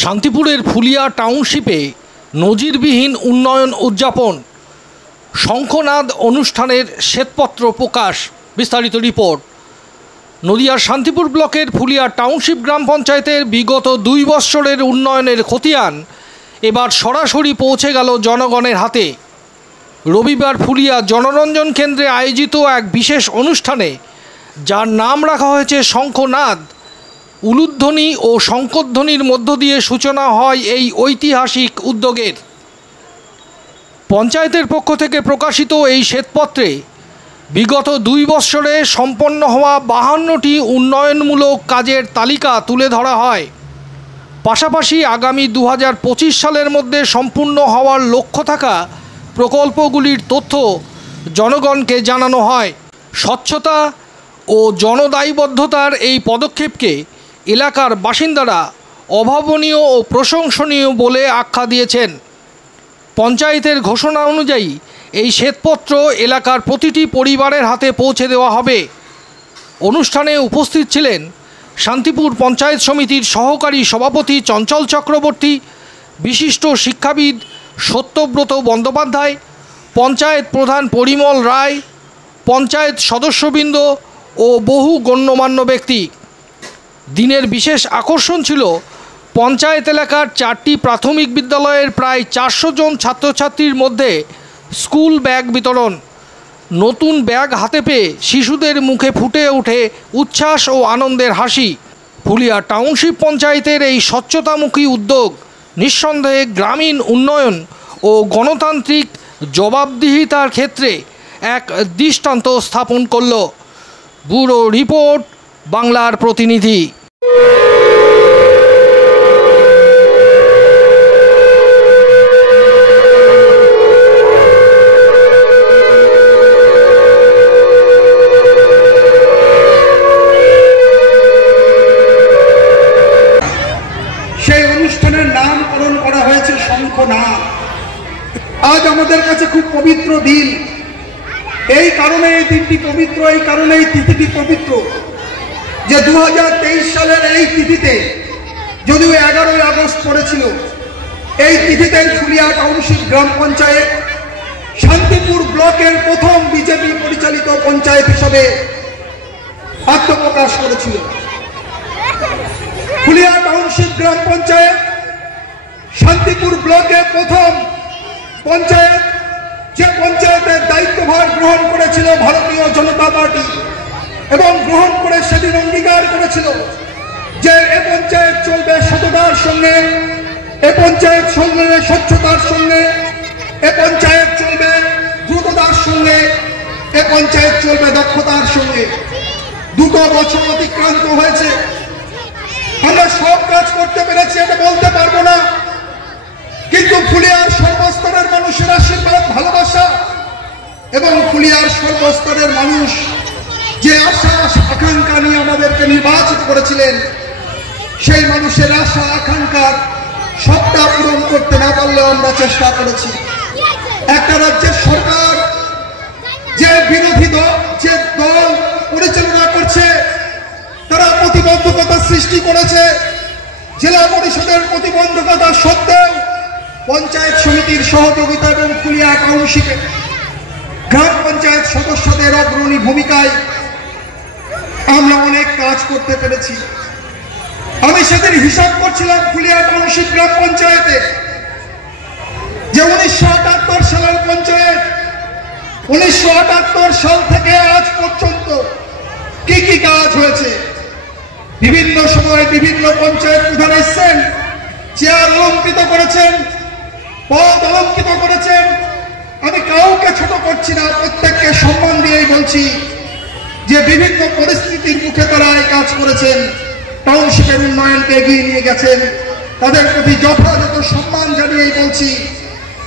শান্তিপুরের ফুলিয়া টাউনশিপে নজিরবিহীন উন্নয়ন উদযাপন, শঙ্খনাদ অনুষ্ঠানের শ্বেতপত্র প্রকাশ। বিস্তারিত রিপোর্ট। নদিয়ার শান্তিপুর ব্লকের ফুলিয়া টাউনশিপ গ্রাম পঞ্চায়েতের বিগত 2 বৎসরের উন্নয়নের খতিয়ান এবার সরাসরি পৌঁছে গেল জনগণের হাতে। রবিবার ফুলিয়া জনরঞ্জন কেন্দ্রে আয়োজিত এক বিশেষ অনুষ্ঠানে, যার নাম রাখা হয়েছে শঙ্খনাদ, উলুধ্বনি ও শঙ্খধ্বনির মধ্য দিয়ে সূচনা হয় এই ঐতিহাসিক উদ্যোগের। পঞ্চায়েতের পক্ষ থেকে প্রকাশিত এই শ্বেতপত্রে বিগত 2 বৎসরে সম্পন্ন হওয়া 52টি উন্নয়নমূলক কাজের তালিকা তুলে ধরা হয়। পাশাপাশি আগামী 2025 সালের মধ্যে সম্পূর্ণ হওয়ার লক্ষ্য থাকা প্রকল্পগুলির তথ্য জনগণকে জানানো হয়। স্বচ্ছতা ও জনদায়বদ্ধতার এই পদক্ষেপকে এলাকার বাসিন্দারা অভাবনীয় ও প্রশংসনীয় বলে আখ্যা দিয়েছেন। পঞ্চায়েতের ঘোষণা অনুযায়ী এই শ্বেতপত্র এলাকার প্রতিটি পরিবারের হাতে পৌঁছে দেওয়া হবে। অনুষ্ঠানে উপস্থিত ছিলেন শান্তিপুর পঞ্চায়েত সমিতির সহকারী সভাপতি চঞ্চল চক্রবর্তী, বিশিষ্ট শিক্ষাবিদ সত্যব্রত বন্দ্যোপাধ্যায়, পঞ্চায়েত প্রধান পরিমল রায়, পঞ্চায়েত সদস্যবৃন্দ ও বহু গণ্যমান্য ব্যক্তি। দিনের বিশেষ আকর্ষণ ছিল পঞ্চায়েত এলাকার 4টি প্রাথমিক বিদ্যালয়ের প্রায় 400 জন ছাত্রছাত্রীর মধ্যে স্কুল ব্যাগ বিতরণ। নতুন ব্যাগ হাতে পেয়ে শিশুদের মুখে ফুটে ওঠে উচ্ছ্বাস ও আনন্দের হাসি। ফুলিয়া টাউনশিপ পঞ্চায়েতের এই স্বচ্ছতামুখী উদ্যোগ নিঃসন্দেহে গ্রামীণ উন্নয়ন ও গণতান্ত্রিক জবাবদিহিতার ক্ষেত্রে এক দৃষ্টান্ত স্থাপন করল। ব্যুরো রিপোর্ট, বাংলার প্রতিনিধি। সেই অনুষ্ঠানের নামকরণ করা হয়েছে শঙ্খনাদ। আজ আমাদের কাছে খুব পবিত্র দিন। এই কারণে এই দিনটি পবিত্র, এই কারণে এই তিথিটি পবিত্র যে 2023 সালের এই তিথিতে, যদিও 11ই আগস্ট পড়েছিল, এই তিথিতে ফুলিয়া টাউনশিপ গ্রাম পঞ্চায়েত শান্তিপুর ব্লকের প্রথম বিজেপি পরিচালিত পঞ্চায়েত হিসাবে আত্মপ্রকাশ করেছিল। ফুলিয়া টাউনশিপ গ্রাম পঞ্চায়েত শান্তিপুর ব্লকের প্রথম পঞ্চায়েত, যে পঞ্চায়েতের দায়িত্বভার গ্রহণ করেছিল ভারতীয় জনতা পার্টি এবং গ্রহণ করে সেদিন অঙ্গীকার করেছিল যে এ পঞ্চায়েত চলবে সততার সঙ্গে, এ পঞ্চায়েত চলবে স্বচ্ছতার সঙ্গে, এ পঞ্চায়েত চলবে দ্রুততার সঙ্গে, এ পঞ্চায়েত চলবে দক্ষতার সঙ্গে। 2 বছর অতিক্রান্ত হয়েছে, আমরা সব কাজ করতে পেরেছি এটা বলতে পারবো না, কিন্তু ফুলিয়ার সর্বস্তরের মানুষের আশীর্বাদ, ভালোবাসা এবং ফুলিয়ার সর্বস্তরের মানুষ যে আশা আকাঙ্ক্ষা নিয়ে আমাদেরকে নির্বাচিত করেছিলেন, সেই মানুষের আশা আকাঙ্ক্ষার সবটা পূরণ করতে না পারলেও আমরা চেষ্টা করেছি। একটা রাজ্যের সরকার যে বিরোধী দল, যে দল পরিচালনা করছে, তারা প্রতিবন্ধকতা সৃষ্টি করেছে। জেলা পরিষদের প্রতিবন্ধকতা সত্ত্বেও পঞ্চায়েত সমিতির সহযোগিতা এবং ফুলিয়া টাউনশিপে গ্রাম পঞ্চায়েত সদস্যদের অগ্রণী ভূমিকায় আমরা অনেক কাজ করতে পেরেছি। আমি সেদিন হিসাব করছিলাম ফুলিয়া টাউনশিপ গ্রাম পঞ্চায়েতে যে 1978 সালের পঞ্চায়েত, 1978 সাল থেকে আজ পর্যন্ত কি কি কাজ হয়েছে। বিভিন্ন সময় বিভিন্ন পঞ্চায়েত প্রধান এসেছেন, চেয়ার অলঙ্কৃত করেছেন, পদ অলঙ্কৃত করেছেন। আমি কাউকে ছোট করছি না, প্রত্যেককে সম্মান দিয়েই বলছি যে বিভিন্ন পরিস্থিতির মুখে তারা এই কাজ করেছেন, টাউনশিপের উন্নয়নকে এগিয়ে নিয়ে গেছেন। তাদের প্রতি যথাযথ সম্মান জানিয়েই বলছি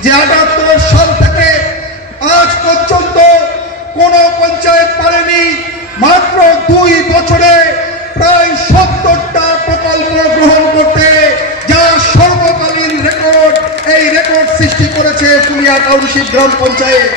যে 78 সাল থেকে আজ পর্যন্ত কোন পঞ্চায়েত পারেনি মাত্র 2 বছরে প্রায় 70টা প্রকল্প গ্রহণ করতে, যা সর্বকালীন রেকর্ড। এই রেকর্ড সৃষ্টি করেছে ফুলিয়া টাউনশিপ গ্রাম পঞ্চায়েত।